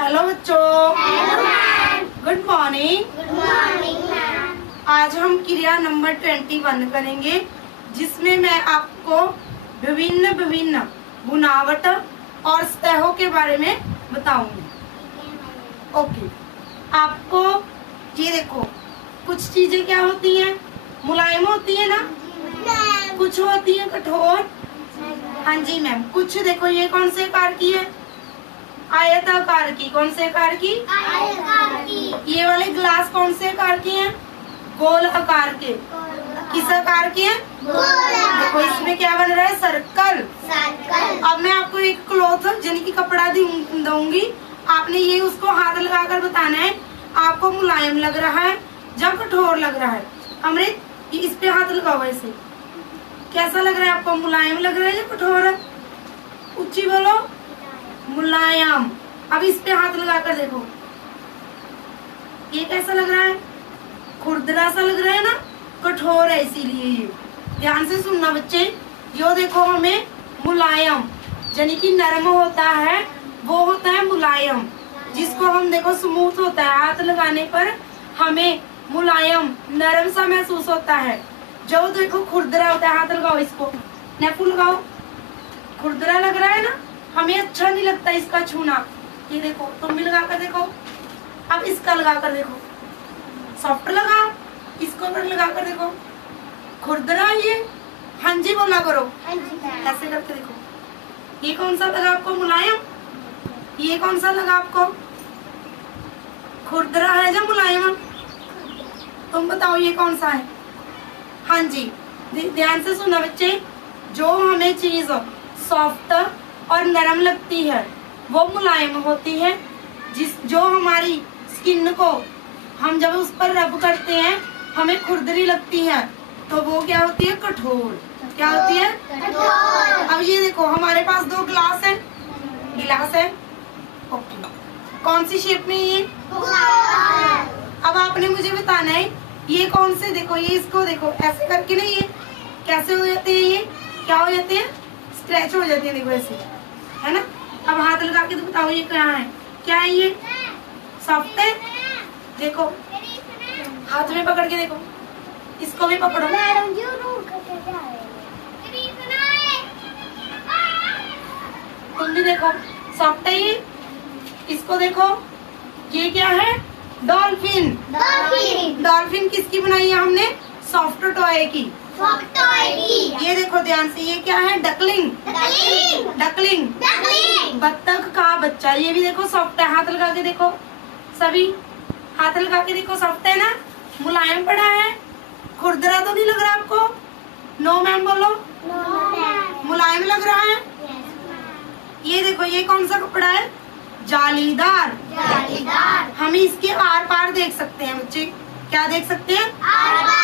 Hello बच्चों। Hello ma'am. Good morning. Good morning ma'am. आज हम क्रिया नंबर 21 करेंगे, जिसमें मैं आपको विभिन्न विभिन्न बुनावट और सतहों के बारे में बताऊंगी। ओके, आपको ये देखो, कुछ चीजें क्या होती हैं, मुलायम होती है ना, कुछ होती है कठोर। हाँ जी मैम। कुछ देखो, ये कौन से आकार की है, आयताकार की। कौन से आकार की? आयताकार की। ये वाले ग्लास कौन से आकार के हैं? गोल आकार के। किस आकार के हैं? देखो इसमें क्या बन रहा है, सर्कल। अब मैं आपको एक क्लॉथ यानी कि कपड़ा दूंगी, आपने ये उसको हाथ लगाकर बताना है आपको मुलायम लग रहा है या कठोर लग रहा है। अमृत, इस पे हाथ लगाओ। ऐसे कैसा लग रहा है आपको, मुलायम लग रहा है या कठोर है? ऊंची बोलो, मुलायम। अब इस पे हाथ लगाकर देखो, ये कैसा लग रहा है, खुरदरा सा लग रहा है ना, कठोर है इसीलिए। ये ध्यान से सुनना बच्चे, यो देखो हमें मुलायम यानी कि नरम होता है, वो होता है मुलायम। जिसको हम देखो स्मूथ होता है, हाथ लगाने पर हमें मुलायम नरम सा महसूस होता है। जो देखो खुरदरा होता है, हाथ लगाओ, इसको नेफू लगाओ, खुरदरा लग रहा है ना, हमें अच्छा नहीं लगता इसका छूना। ये देखो, तुम भी लगा कर देखो। अब इसका लगा कर देखो, सॉफ्ट लगा। इसको पर लगा कर देखो, खुरदरा ये। हाँ जी बोला करो, ऐसे करके देखो। ये कौन सा लगा आपको, मुलायम? ये कौन सा लगा आपको, खुरदरा है या मुलायम? तुम बताओ ये कौन सा है? हाँ जी, ध्यान से सुना बच्चे, जो हमें चीज सॉफ्ट और नरम लगती है वो मुलायम होती है। जो हमारी स्किन को हम जब उस पर रब करते हैं हमें खुरदरी लगती है, तो वो क्या होती है, कठोर। क्या होती है, कठोर। अब ये देखो, हमारे पास दो गिलास है। ओके, कौन सी शेप में ये? अब आपने मुझे बताना है ये कौन से, देखो ये, इसको देखो ऐसे करके ना, ये कैसे हो जाते हैं, ये क्या हो जाते हैं, स्क्रैच हो जाते हैं। देखो ऐसे, है ना। अब हाथ लगा के तो बताओ ये क्या है, क्या है ये, सॉफ्ट है। देखो हाथ में पकड़ के देखो, इसको भी पकड़ो। तुम भी देखो, सॉफ्ट है ये। इसको देखो, ये क्या है, डॉल्फिन। डॉल्फिन किसकी बनाई है हमने, सॉफ्ट टॉय की। ये देखो ध्यान से, ये क्या है, डकलिंग। डकलिंग बत्तख का बच्चा। ये भी देखो सॉफ्ट है, हाथ लगा के देखो, सभी हाथ लगा के देखो, सॉफ्ट है ना, मुलायम पड़ा है, खुरदरा तो नहीं लग रहा आपको? नो मैम बोलो। मुलायम लग रहा है। ये देखो, ये कौन सा कपड़ा है, जालीदार। हम इसके आर पार देख सकते हैं बच्चे। क्या देख सकते हैं, आर पार।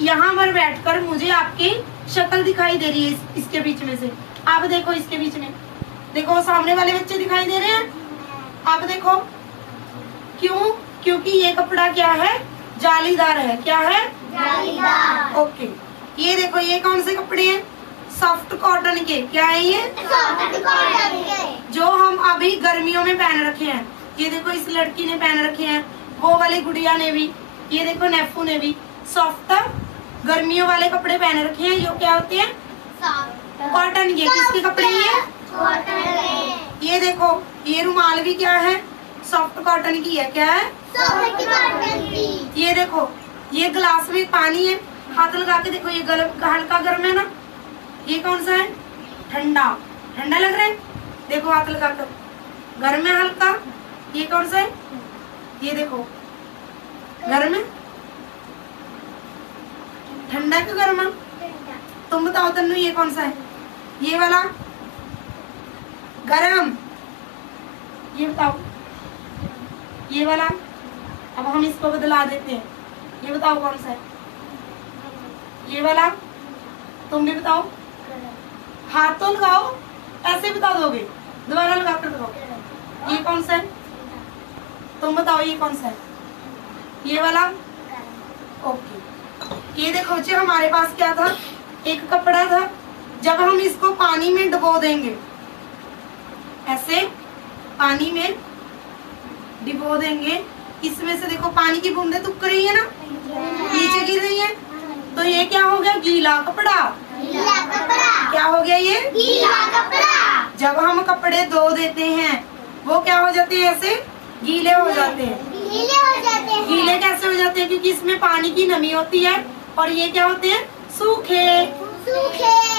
यहाँ पर बैठकर मुझे आपकी शक्ल दिखाई दे रही है इसके बीच में से। आप देखो इसके बीच में, देखो सामने वाले बच्चे दिखाई दे रहे हैं। आप देखो, क्यों? क्योंकि ये कपड़ा क्या है, जालीदार है। क्या है, जालीदार। ओके, ये देखो, ये कौन से कपड़े हैं, सॉफ्ट कॉटन के। क्या है ये, सॉफ्ट कॉटन के, जो हम अभी गर्मियों में पहन रखे हैं। ये देखो, इस लड़की ने पहन रखे हैं, वो वाली गुड़िया ने भी, ये देखो नेफू ने भी सॉफ्ट गर्मियों वाले कपड़े पहन रखे हैं। जो क्या होते हैं, कॉटन के। किसके कपड़े ये, कॉटन। ये देखो, ये रुमाल भी क्या है, सॉफ्ट कॉटन की है। क्या है, सॉफ्ट कॉटन की। ये देखो, ये गिलास में पानी है, हाथ लगा के देखो, ये हल्का गर्म है ना। ये कौन सा है, ठंडा। ठंडा लग रहा है, देखो हाथ लगा कर, गर्म है हल्का। ये कौन सा है, ये देखो गर्म है, ठंडा क्यों गर्म है? तुम बताओ तन्नू, ये कौन सा है, ये वाला गरम। ये बताओ, ये वाला। अब हम इसको बदला देते हैं, ये बताओ कौन सा है, ये वाला। तुम भी बताओ, हाथ तो लगाओ, ऐसे बता दोगे, दोबारा लगा कर बताओ। ये कौन सा है, तुम बताओ ये कौन सा है, ये वाला। ओके, ये देखो बच्चे, हमारे पास क्या था, एक कपड़ा था। जब हम इसको पानी में डुबो देंगे, ऐसे पानी में डिबो देंगे। इसमें से देखो पानी की बूंदें तुक रही है ना, नीचे गिर रही है, तो ये क्या हो गया? गीला कपड़ा। गीला कपड़ा। क्या हो गया? ये गीला कपड़ा। जब हम कपड़े धो देते हैं वो क्या हो जाते हैं? ऐसे गीले हो जाते हैं। गीले हो जाते हैं। गीले कैसे हो जाते हैं? क्योंकि इसमें पानी की नमी होती है और ये क्या होते हैं? सूखे। सूखे।